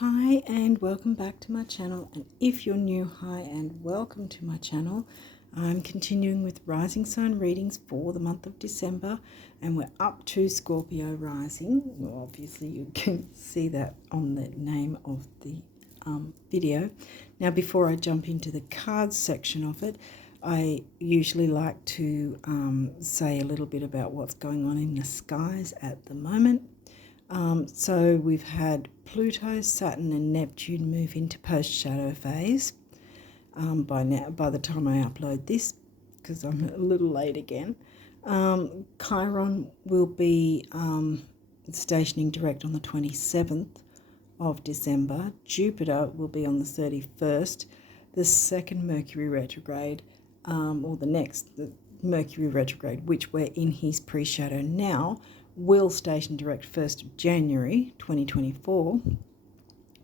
Hi and welcome back to my channel, and if you're new, hi and welcome to my channel. I'm continuing with rising sign readings for the month of December, and we're up to Scorpio rising. Well, obviously you can see that on the name of the video. Now, before I jump into the cards section of it, I usually like to say a little bit about what's going on in the skies at the moment. So we've had Pluto, Saturn and Neptune move into post-shadow phase by the time I upload this, because I'm a little late again. Chiron will be stationing direct on the 27th of December. Jupiter will be on the 31st. The second Mercury retrograde, or the Mercury retrograde, which we're in his pre-shadow now, will station direct 1st of January 2024.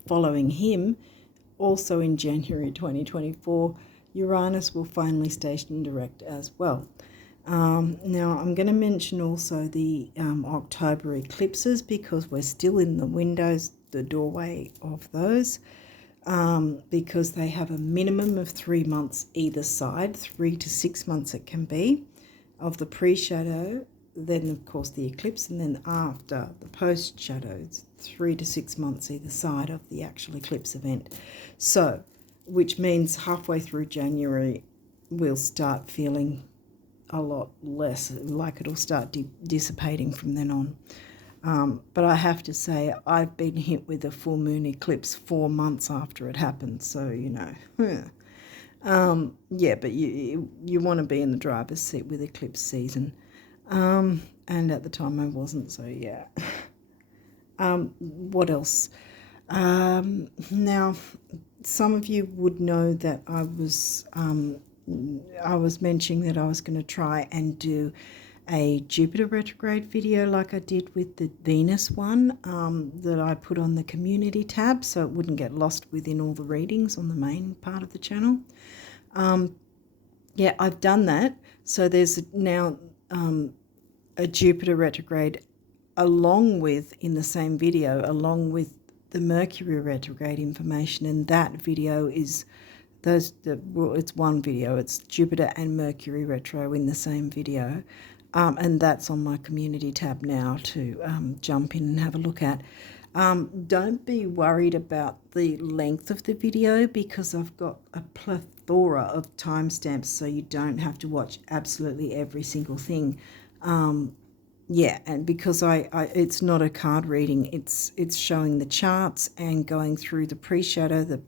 Following him, also in January 2024, Uranus will finally station direct as well. Now, I'm going to mention also the October eclipses, because we're still in the windows, the doorway of those, because they have a minimum of 3 months either side, 3 to 6 months it can be, of the pre-shadow, then of course the eclipse, and then after the post-shadow, it's 3 to 6 months either side of the actual eclipse event. So, which means halfway through January, we'll start feeling a lot less, like it'll start dissipating from then on. But I have to say, I've been hit with a full moon eclipse 4 months after it happened, so, you know. Yeah, but you want to be in the driver's seat with eclipse season. And at the time I wasn't, so yeah. What else? Now, some of you would know that I was mentioning that I was going to try and do a Jupiter retrograde video like I did with the Venus one, that I put on the community tab so it wouldn't get lost within all the readings on the main part of the channel. Yeah, I've done that. So there's now a Jupiter retrograde along with, in the same video, along with the Mercury retrograde information, and that video is it's one video. It's Jupiter and Mercury retro in the same video, and that's on my community tab now to jump in and have a look at. Don't be worried about the length of the video, because I've got a plethora of timestamps, so you don't have to watch absolutely every single thing. Yeah, and because it's not a card reading, it's showing the charts and going through the pre-shadow, the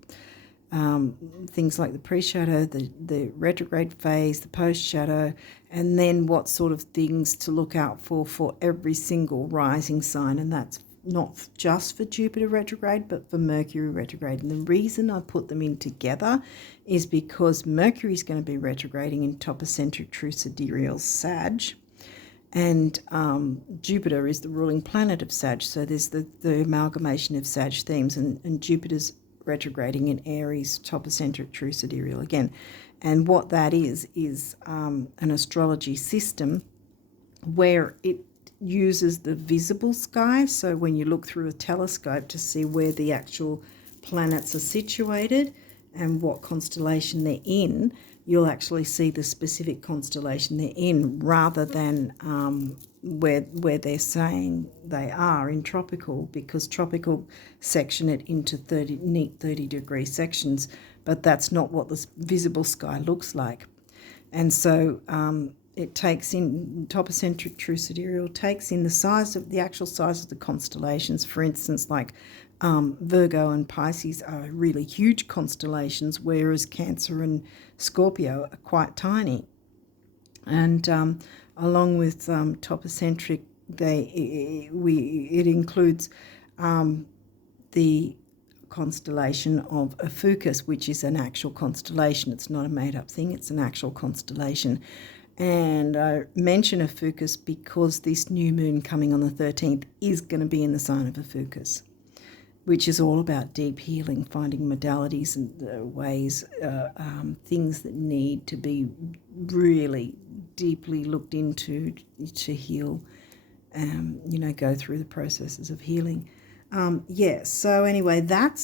things like the pre-shadow, the retrograde phase, the post-shadow, and then what sort of things to look out for every single rising sign. And that's not just for Jupiter retrograde, but for Mercury retrograde. And the reason I put them in together is because Mercury is going to be retrograding in topocentric true sidereal Sag, and Jupiter is the ruling planet of Sag. So there's the amalgamation of Sag themes, and Jupiter's retrograding in Aries, topocentric true sidereal again. And what that is an astrology system where it uses the visible sky. So when you look through a telescope to see where the actual planets are situated and what constellation they're in, you'll actually see the specific constellation they're in, rather than where they're saying they are in tropical, because tropical section it into neat 30-degree sections, but that's not what the visible sky looks like. And so it takes in, topocentric true sidereal takes in the actual size of the constellations. For instance, like Virgo and Pisces are really huge constellations, whereas Cancer and Scorpio are quite tiny. And along with topocentric, it includes the constellation of Ophiuchus, which is an actual constellation. It's not a made-up thing, it's an actual constellation. And I mention Ophiuchus because this new moon coming on the 13th is going to be in the sign of Ophiuchus, which is all about deep healing, finding modalities and ways, things that need to be really deeply looked into to heal, go through the processes of healing. Yeah, so anyway, that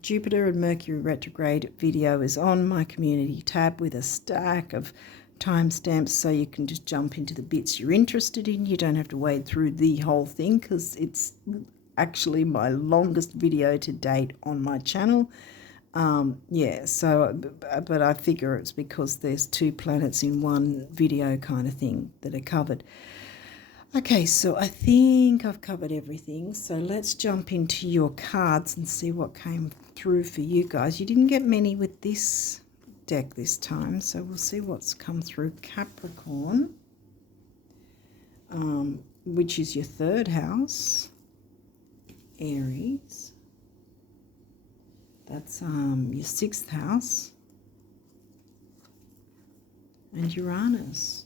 Jupiter and Mercury retrograde video is on my community tab with a stack of timestamps, so you can just jump into the bits you're interested in. You don't have to wade through the whole thing because it's actually my longest video to date on my channel. Yeah, so, but I figure it's because there's 2 planets in one video kind of thing that are covered. Okay, so I think I've covered everything. So let's jump into your cards and see what came through for you guys. You didn't get many with this deck this time, so we'll see what's come through. Capricorn, which is your 3rd house. Aries, that's your 6th house. And Uranus.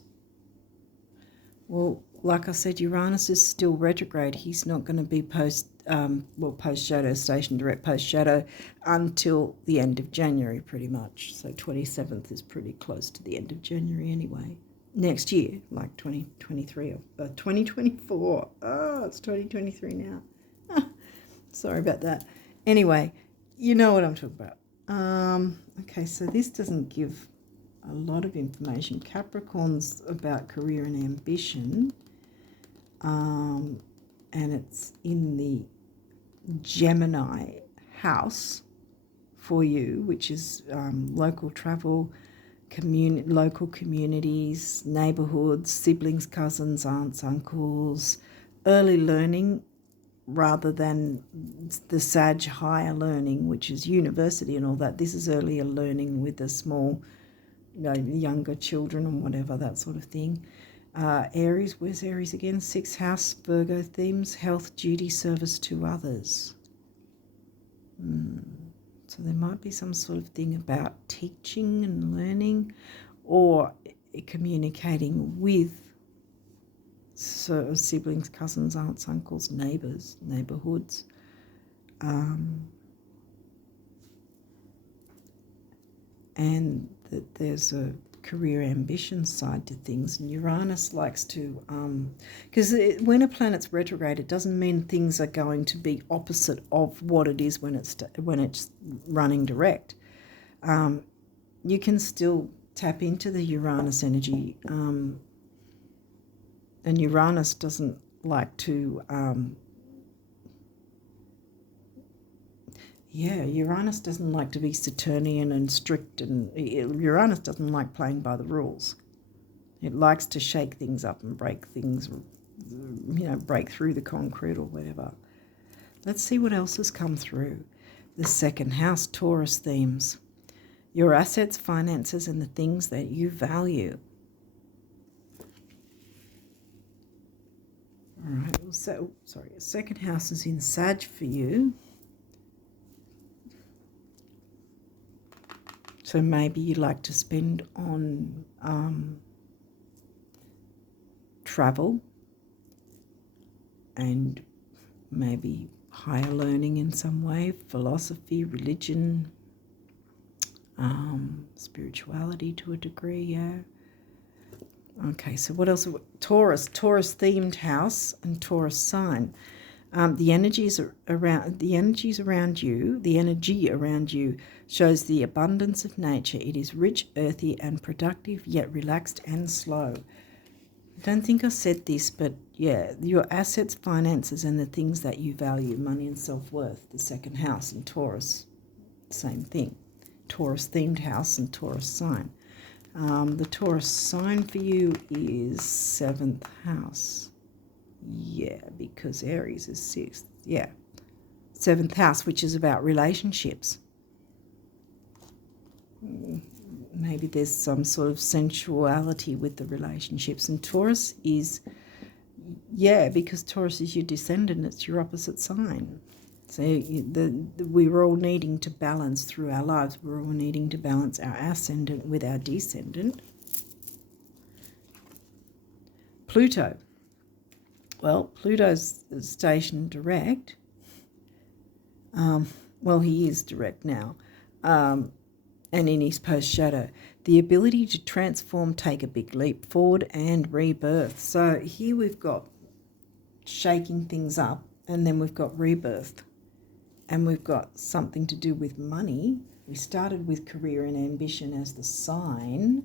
Well, like I said, Uranus is still retrograde. He's not going to be post-shadow, station direct post-shadow until the end of January pretty much. So 27th is pretty close to the end of January anyway. Next year, like 2023 or 2024. Oh, it's 2023 now. Sorry about that. Anyway, you know what I'm talking about. Okay, so this doesn't give a lot of information. Capricorn's about career and ambition. And it's in the Gemini house for you, which is local travel, local communities, neighbourhoods, siblings, cousins, aunts, uncles, early learning rather than the Sag higher learning, which is university and all that. This is earlier learning with the small, younger children and whatever, that sort of thing. Aries, where's Aries again? 6th house, Virgo themes, health, duty, service to others. So there might be some sort of thing about teaching and learning or communicating with siblings, cousins, aunts, uncles, neighbours, neighbourhoods. And that there's a career ambition side to things, and Uranus likes to, because when a planet's retrograde, it doesn't mean things are going to be opposite of what it is when it's running direct. You can still tap into the Uranus energy, and Uranus doesn't like to. Uranus doesn't like to be Saturnian and strict, and Uranus doesn't like playing by the rules. It likes to shake things up and break things, break through the concrete or whatever. Let's see what else has come through. The 2nd house, Taurus themes. Your assets, finances, and the things that you value. All right, so, sorry, 2nd house is in Sag for you. So maybe you like to spend on travel and maybe higher learning in some way, philosophy, religion, spirituality to a degree, yeah. Okay, so what else? Taurus themed house and Taurus sign. The energy around you shows the abundance of nature. It is rich, earthy, and productive, yet relaxed and slow. I don't think I said this, but yeah, your assets, finances, and the things that you value, money and self-worth, the 2nd house, and Taurus, same thing. Taurus themed house and Taurus sign. The Taurus sign for you is 7th house. Yeah, because Aries is 6th. Yeah. 7th house, which is about relationships. Maybe there's some sort of sensuality with the relationships. And Taurus is, because Taurus is your descendant, it's your opposite sign. So we're all needing to balance through our lives. We're all needing to balance our ascendant with our descendant. Pluto. Well, Pluto's stationed direct. Well, he is direct now. And in his post-shadow. The ability to transform, take a big leap forward, and rebirth. So here we've got shaking things up And then we've got rebirth. And we've got something to do with money. We started with career and ambition as the sign.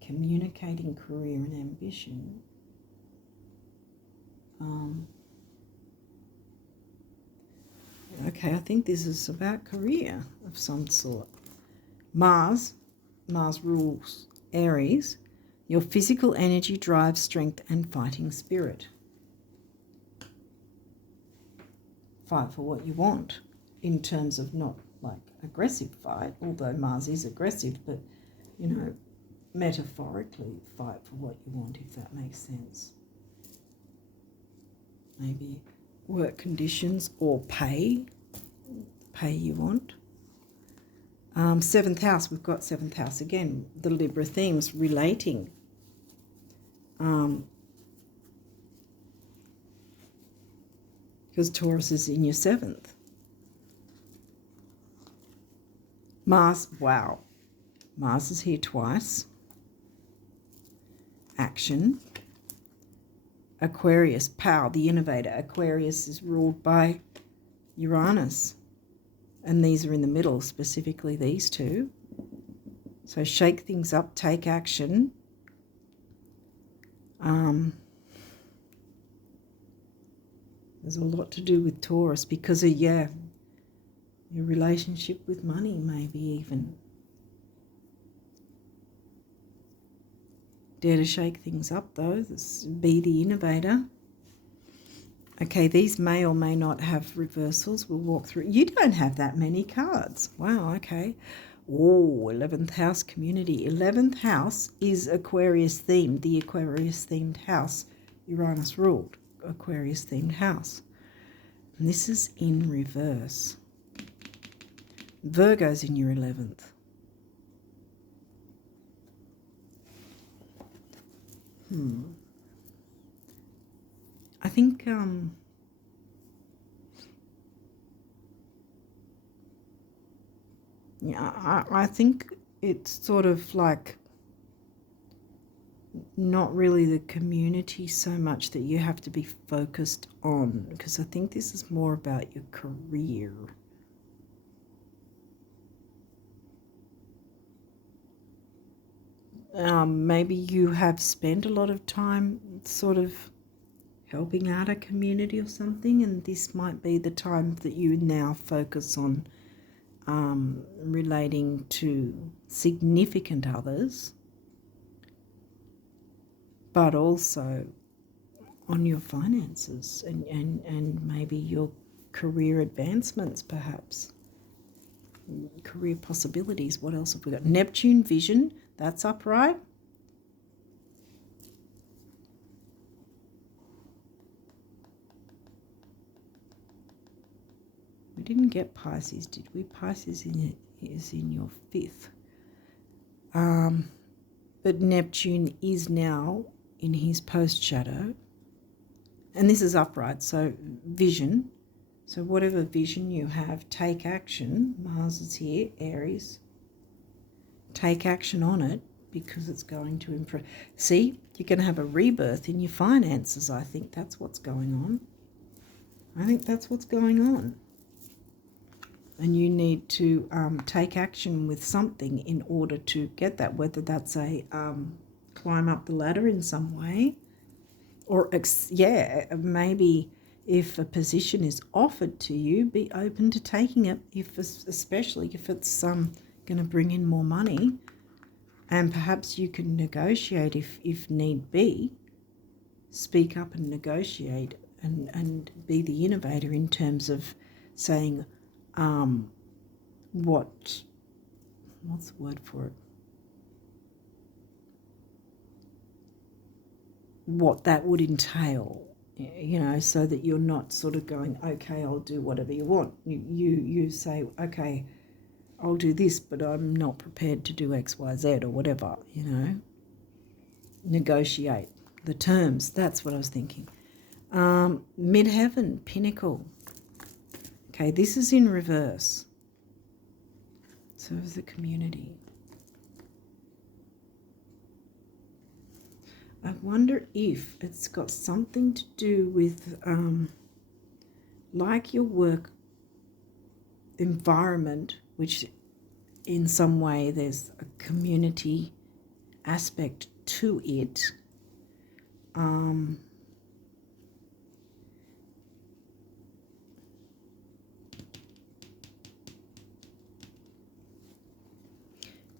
Communicating career and ambition. Okay, I think this is about career of some sort. Mars rules Aries. Your physical energy drives strength and fighting spirit. Fight for what you want in terms of not like aggressive fight, although Mars is aggressive, but, you know, metaphorically fight for what you want, if that makes sense. Maybe work conditions or pay you want. Seventh house, we've got seventh house again, the Libra themes relating. Because Taurus is in your seventh. Mars, wow. Mars is here twice. Action. Aquarius, power, the innovator. Aquarius is ruled by Uranus. And these are in the middle, specifically these two. So shake things up, take action. There's a lot to do with Taurus because of, your relationship with money, maybe even. Dare to shake things up, though. Be the innovator. Okay, these may or may not have reversals. We'll walk through. You don't have that many cards. Wow, okay. Oh, 11th house community. 11th house is Aquarius themed, the Aquarius themed house. Uranus ruled Aquarius themed house. And this is in reverse. Virgo's in your 11th. I think I think it's sort of like not really the community so much that you have to be focused on, because I think this is more about your career. Maybe you have spent a lot of time sort of helping out a community or something, and this might be the time that you now focus on relating to significant others, but also on your finances and maybe your career advancements, perhaps. Career possibilities. What else have we got? Neptune vision, that's upright. We didn't get Pisces, did we? Pisces is in your 5th. But Neptune is now in his post shadow. And this is upright, so vision. So whatever vision you have, take action. Mars is here, Aries. Take action on it because it's going to improve. See, you're going to have a rebirth in your finances. I think that's what's going on. I think that's what's going on. And you need to take action with something in order to get that, whether that's a climb up the ladder in some way, or maybe if a position is offered to you, be open to taking it, especially if it's going to bring in more money, and perhaps you can negotiate if need be. Speak up and negotiate and be the innovator in terms of saying what's the word for it? What that would entail, so that you're not sort of going, okay, I'll do whatever you want. You say, okay, I'll do this, but I'm not prepared to do X, Y, Z or whatever, Negotiate the terms. That's what I was thinking. Midheaven, pinnacle. Okay, this is in reverse. So is the community. I wonder if it's got something to do with like your work environment, which in some way there's a community aspect to it.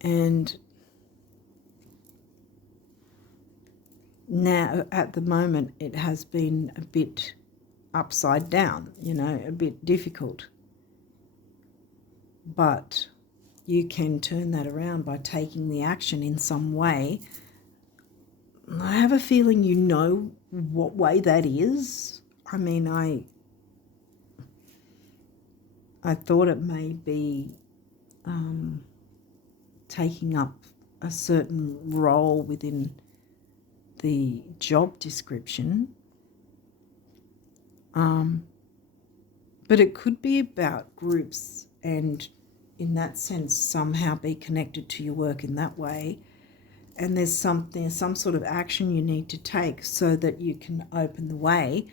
And now at the moment it has been a bit upside down, you know, a bit difficult. But you can turn that around by taking the action in some way. I have a feeling you know what way that is. I mean, I thought it may be taking up a certain role within the job description. But it could be about groups and in that sense somehow be connected to your work in that way. And there's some sort of action you need to take so that you can open the way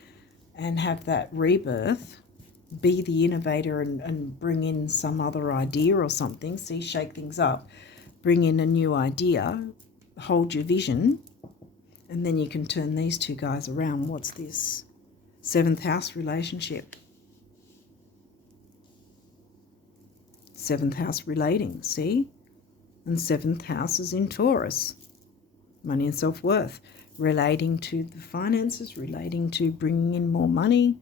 and have that rebirth, be the innovator and bring in some other idea or something. See, shake things up, bring in a new idea, hold your vision, and then you can turn these two guys around. What's this? 7th house relationship. 7th house relating, see? And 7th house is in Taurus. Money and self-worth. Relating to the finances, relating to bringing in more money.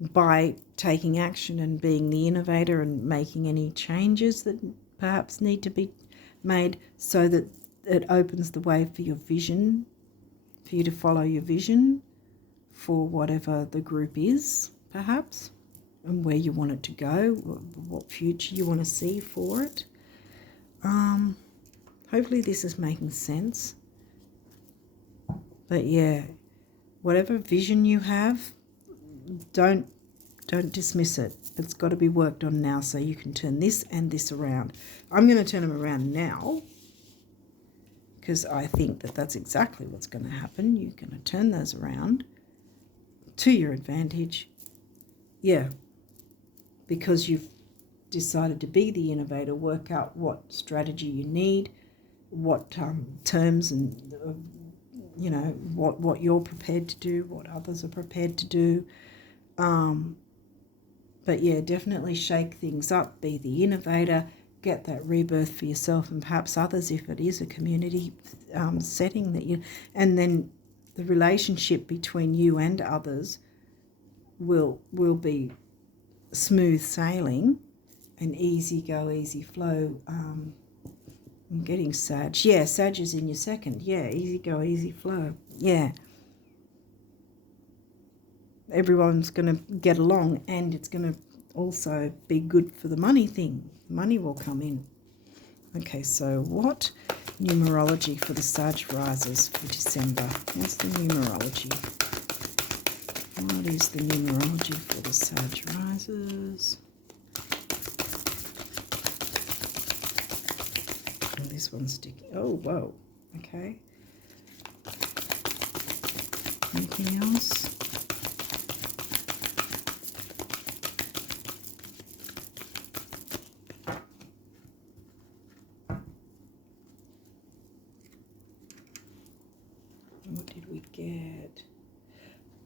By taking action and being the innovator and making any changes that perhaps need to be made so that it opens the way for your vision, for you to follow your vision for whatever the group is, perhaps, and where you want it to go, what future you want to see for it. Hopefully this is making sense. But yeah, whatever vision you have, don't dismiss it. It's got to be worked on now so you can turn this and this around. I'm going to turn them around now because I think that that's exactly what's going to happen. You're going to turn those around to your advantage. Yeah, because you've decided to be the innovator, work out what strategy you need, what terms and, you know, what you're prepared to do, what others are prepared to do. But yeah, definitely shake things up, be the innovator, get that rebirth for yourself and perhaps others if it is a community setting that you, and then the relationship between you and others will be smooth sailing and easy go, easy flow. I'm getting Sag. Yeah, Sag is in your 2nd. Yeah, easy go, easy flow. Yeah. Everyone's going to get along and it's going to also be good for the money thing. Money will come in. Okay, so what numerology for the Sag risers for December? What's the numerology? What is the numerology for the Sag risers? Oh, this one's sticky. Oh, whoa. Okay. Anything else? What did we get?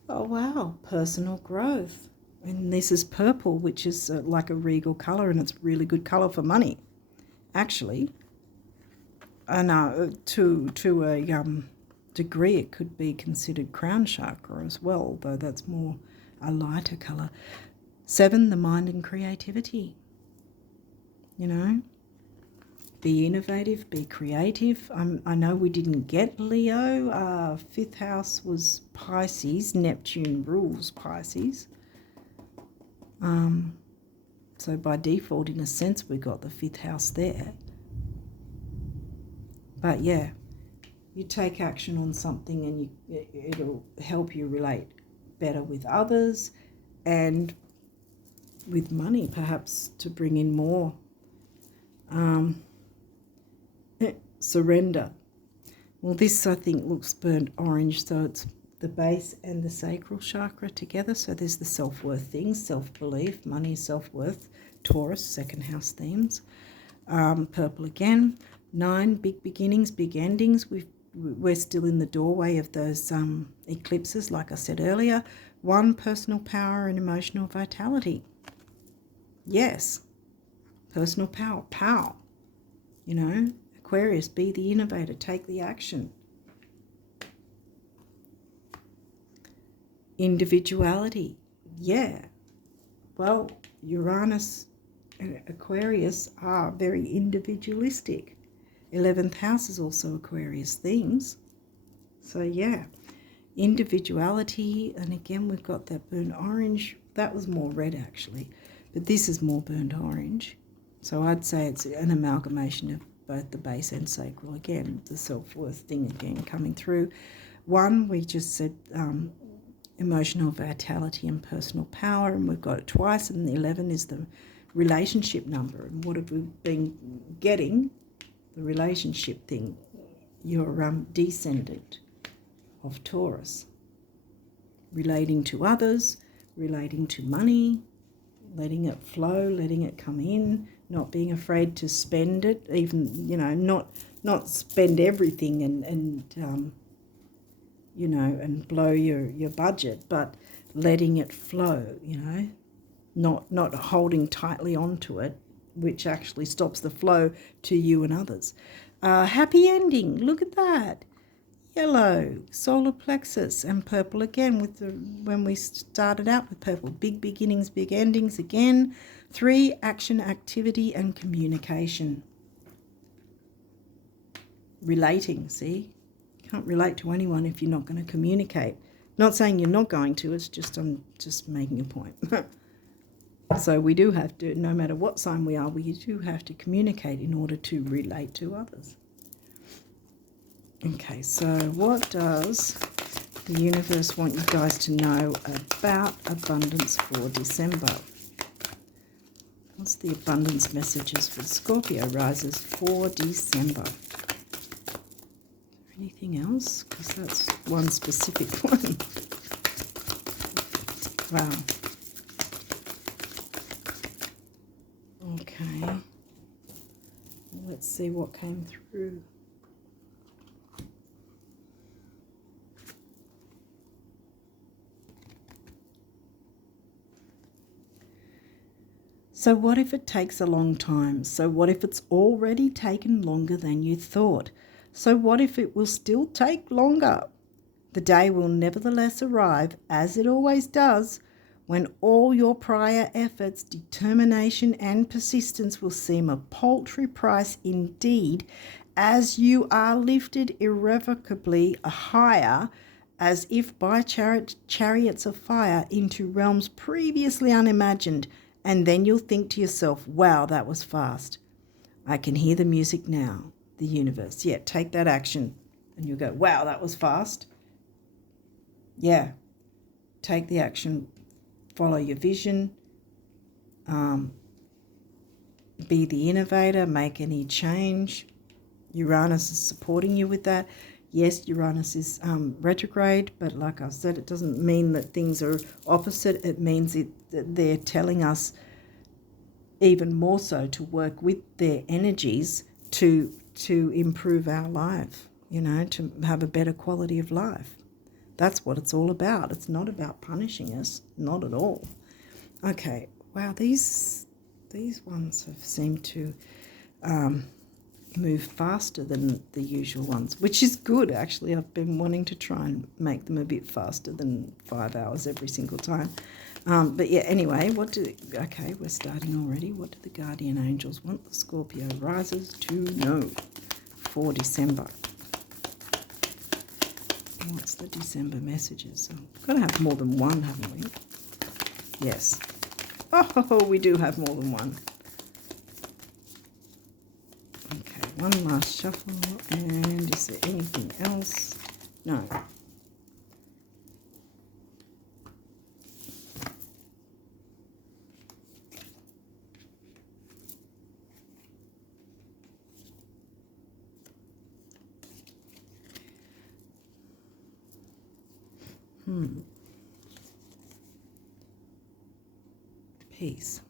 Oh, wow. Personal growth. And this is purple, which is like a regal colour, and it's a really good colour for money, actually. And to a degree, it could be considered crown chakra as well, though that's more a lighter colour. 7, the mind and creativity. You know, be innovative, be creative. I know we didn't get Leo. 5th house was Pisces. Neptune rules Pisces. So by default, in a sense, we got the 5th house there. But yeah, you take action on something and it'll help you relate better with others and with money, perhaps to bring in more. surrender. Well, this I think looks burnt orange, so it's the base and the sacral chakra together. So there's the self-worth things, self-belief, money, self-worth, Taurus, second house themes. Purple again. 9, big beginnings, big endings. We're still in the doorway of those eclipses, like I said earlier. 1, personal power and emotional vitality. Yes, personal power, power. You know, Aquarius, be the innovator, take the action. Individuality, yeah. Well, Uranus and Aquarius are very individualistic. 11th house is also Aquarius themes. So yeah, individuality, and again we've got that burnt orange. That was more red actually, but this is more burnt orange. So I'd say it's an amalgamation of both the base and sacral. Again, the self-worth thing again coming through. 1, we just said emotional vitality and personal power, and we've got it twice, and the 11 is the relationship number. And what have we been getting? The relationship thing. You're descendant of Taurus, relating to others, relating to money, letting it flow, letting it come in, not being afraid to spend it, even, you know, not spend everything and you know, and blow your budget, but letting it flow, you know, not holding tightly onto it, which actually stops the flow to you and others. Happy ending, look at that. Yellow, solar plexus, and purple again with the when we started out with purple. Big beginnings, big endings again. 3, action, activity, and communication. Relating, see? You can't relate to anyone if you're not going to communicate. Not saying you're not going to, it's just I'm just making a point. So we do have to, no matter what sign we are, we do have to communicate in order to relate to others. Okay, so what does the universe want you guys to know about abundance for December? What's the abundance messages for Scorpio risers for December? Anything else? Because that's one specific one. Wow. Okay. Let's see what came through. So what if it takes a long time? So what if it's already taken longer than you thought? So what if it will still take longer? The day will nevertheless arrive, as it always does, when all your prior efforts, determination and persistence will seem a paltry price indeed, as you are lifted irrevocably higher, as if by chariots of fire, into realms previously unimagined. And then you'll think to yourself, wow, that was fast. I can hear the music now, the universe. Yeah, take that action. And you'll go, wow, that was fast. Yeah, take the action. Follow your vision. Be the innovator. Make any change. Uranus is supporting you with that. Yes, Uranus is retrograde, but like I said, it doesn't mean that things are opposite. It means that they're telling us even more so to work with their energies to improve our life, you know, to have a better quality of life. That's what it's all about. It's not about punishing us, not at all. Okay, wow, these ones have seemed to move faster than the usual ones, which is good actually. I've been wanting to try and make them a bit faster than 5 hours every single time. But yeah, anyway, okay, we're starting already. What do the guardian angels want the Scorpio risers to know for December? What's the December messages? We've got to have more than one, haven't we? Yes. Oh, we do have more than one. Okay, one last shuffle. And is there anything else? No. Peace.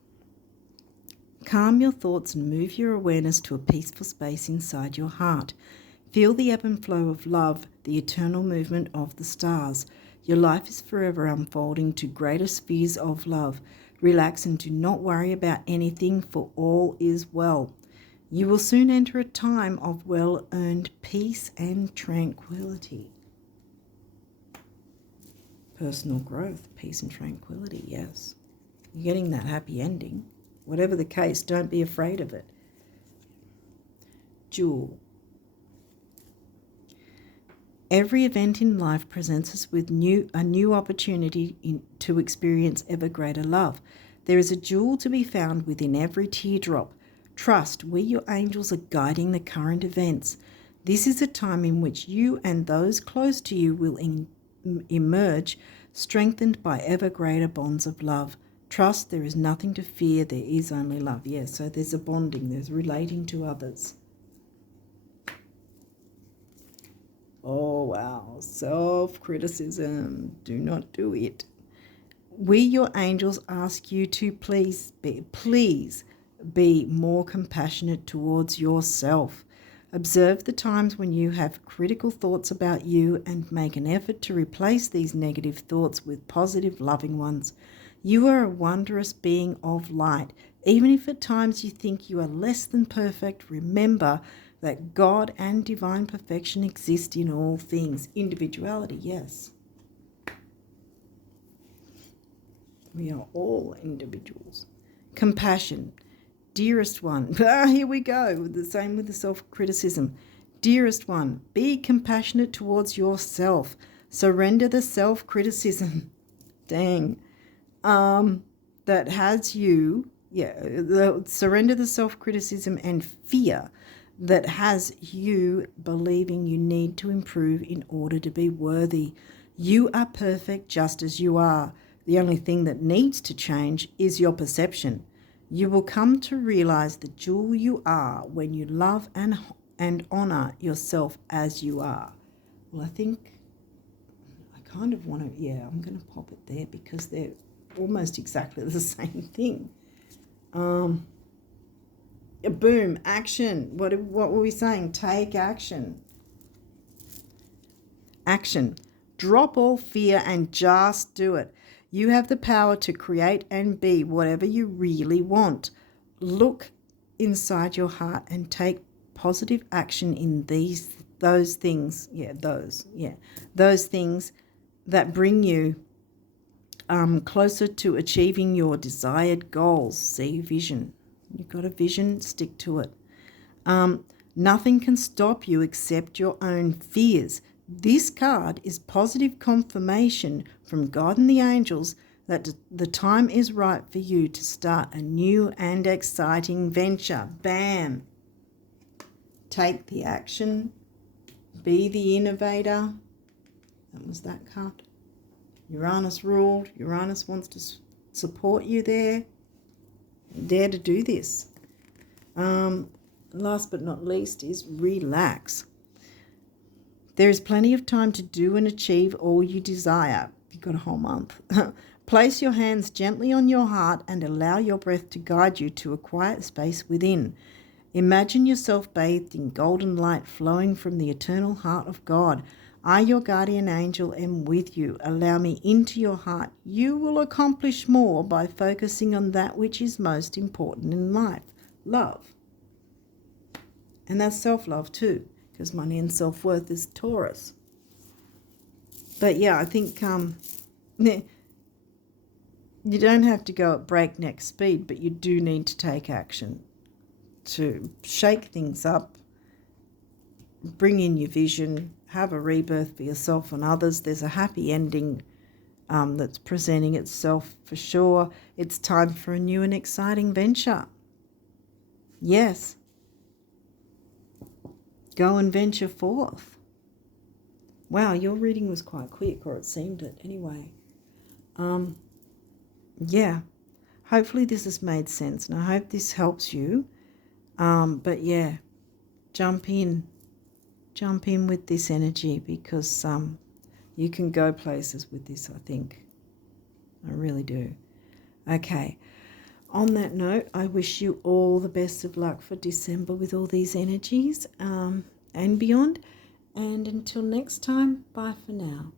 Calm your thoughts and move your awareness to a peaceful space inside your heart. Feel the ebb and flow of love, the eternal movement of the stars. Your life is forever unfolding to greater spheres of love. Relax and do not worry about anything, for all is well. You will soon enter a time of well-earned peace and tranquility. Personal growth, peace and tranquility, yes. You're getting that happy ending. Whatever the case, don't be afraid of it. Jewel. Every event in life presents us with a new opportunity to experience ever greater love. There is a jewel to be found within every teardrop. Trust, we, your angels, are guiding the current events. This is a time in which you and those close to you will emerge, strengthened by ever greater bonds of love. Trust, there is nothing to fear, there is only love. Yes, so there's a bonding, there's relating to others. Oh, wow. Self-criticism. Do not do it. We, your angels, ask you to please be more compassionate towards yourself. Observe the times when you have critical thoughts about you and make an effort to replace these negative thoughts with positive, loving ones. You are a wondrous being of light. Even if at times you think you are less than perfect, remember that God and divine perfection exist in all things. Individuality, yes. We are all individuals. Compassion. Dearest one. Here we go. The same with the self-criticism. Dearest one, be compassionate towards yourself. Surrender the self-criticism. Dang. That has you, surrender the self-criticism and fear that has you believing you need to improve in order to be worthy. You are perfect just as you are. The only thing that needs to change is your perception. You will come to realize the jewel you are when you love and honor yourself as you are. Well, I think I kind of want to, I'm going to pop it there because they're almost exactly the same thing. Boom, action. What were we saying? Take action. Action. Drop all fear and just do it. You have the power to create and be whatever you really want. Look inside your heart and take positive action in those things that bring you closer to achieving your desired goals. See, vision. You've got a vision, stick to it. Nothing can stop you except your own fears. This card is positive confirmation from God and the angels that the time is right for you to start a new and exciting venture. Bam! Take the action. Be the innovator. That was that card. Uranus ruled. Uranus wants to support you there. Dare to do this. Last but not least is relax. There is plenty of time to do and achieve all you desire. You've got a whole month. Place your hands gently on your heart and allow your breath to guide you to a quiet space within. Imagine yourself bathed in golden light flowing from the eternal heart of God. I, your guardian angel, am with you. Allow me into your heart. You will accomplish more by focusing on that which is most important in life. Love. And that's self-love too, because money and self-worth is Taurus. But I think you don't have to go at breakneck speed, but you do need to take action to shake things up, bring in your vision, have a rebirth for yourself and others. There's a happy ending that's presenting itself for sure. It's time for a new and exciting venture. Yes. Go and venture forth. Wow, your reading was quite quick, or it seemed it anyway. Hopefully this has made sense, and I hope this helps you. Jump in with this energy, because You can go places with this, I think. I really do. Okay. On that note, I wish you all the best of luck for December with all these energies and beyond. And until next time, bye for now.